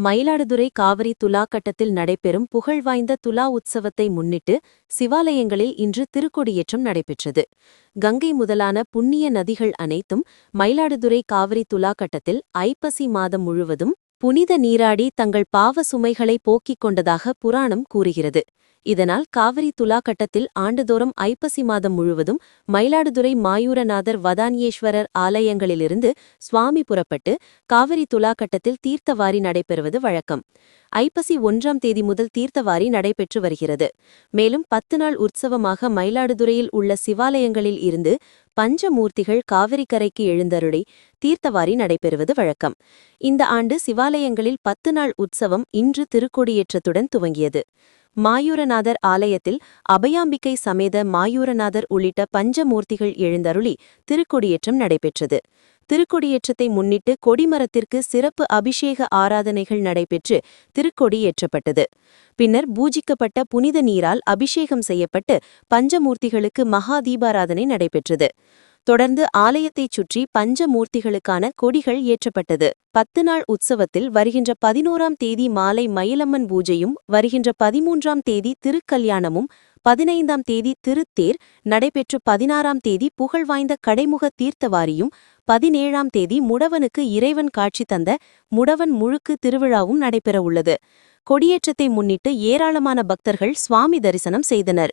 மயிலாடுதுறை காவிரி துலா கட்டத்தில் நடைபெறும் புகழ்வாய்ந்த துலா உற்சவத்தை முன்னிட்டு சிவாலயங்களில் இன்று திருக்கொடியேற்றம் நடைபெற்றது. கங்கை முதலான புண்ணிய நதிகள் அனைத்தும் மயிலாடுதுறை காவிரி துலா கட்டத்தில் ஐப்பசி மாதம் முழுவதும் புனித நீராடி தங்கள் பாவ சுமைகளை போக்கிக் கொண்டதாக புராணம் கூறுகிறது. இதனால் காவிரி துலா கட்டத்தில் ஆண்டுதோறும் ஐப்பசி மாதம் முழுவதும் மயிலாடுதுறை மாயூரநாதர் வதானியேஸ்வரர் ஆலயங்களிலிருந்து சுவாமி புறப்பட்டு காவிரி துலா கட்டத்தில் தீர்த்தவாரி நடைபெறுவது வழக்கம். ஐப்பசி ஒன்றாம் தேதி முதல் தீர்த்தவாரி நடைபெற்று வருகிறது. மேலும் பத்து நாள் உற்சவமாக மயிலாடுதுறையில் உள்ள சிவாலயங்களில் இருந்து பஞ்சமூர்த்திகள் காவிரிக்கரைக்கு எழுந்தருளி தீர்த்தவாரி நடைபெறுவது வழக்கம். இந்த ஆண்டு சிவாலயங்களில் பத்து நாள் உற்சவம் இன்று திருக்கொடியேற்றத்துடன் துவங்கியது. மாயூரநாதர் ஆலயத்தில் அபயாம்பிகை சமேத மாயூரநாதர் உள்ளிட்ட பஞ்சமூர்த்திகள் எழுந்தருளி திருக்கொடியேற்றம் நடைபெற்றது. திருக்கொடியேற்றத்தை முன்னிட்டு கொடிமரத்திற்கு சிறப்பு அபிஷேக ஆராதனைகள் நடைபெற்று திருக்கொடி ஏற்றப்பட்டது. பின்னர் பூஜிக்கப்பட்ட புனித நீரால் அபிஷேகம் செய்யப்பட்டு பஞ்சமூர்த்திகளுக்கு மகா தீபாராதனை நடைபெற்றது. தொடர்ந்து ஆலயத்தைச் சுற்றி பஞ்ச மூர்த்திகளுக்கான கொடிகள் ஏற்றப்பட்டது. பத்து நாள் உற்சவத்தில் வருகின்ற பதினோராம் தேதி மாலை மயிலம்மன் பூஜையும் வருகின்ற பதிமூன்றாம் தேதி திருக்கல்யாணமும் பதினைந்தாம் தேதி திருத்தேர் நடைபெற்று பதினாறாம் தேதி புகழ்வாய்ந்த கடைமுக தீர்த்தவாரியும் பதினேழாம் தேதி முடவனுக்கு இறைவன் காட்சி தந்த முடவன் முழுக்கு திருவிழாவும் நடைபெறவுள்ளது. கொடியேற்றத்தை முன்னிட்டு ஏராளமான பக்தர்கள் சுவாமி தரிசனம் செய்தனர்.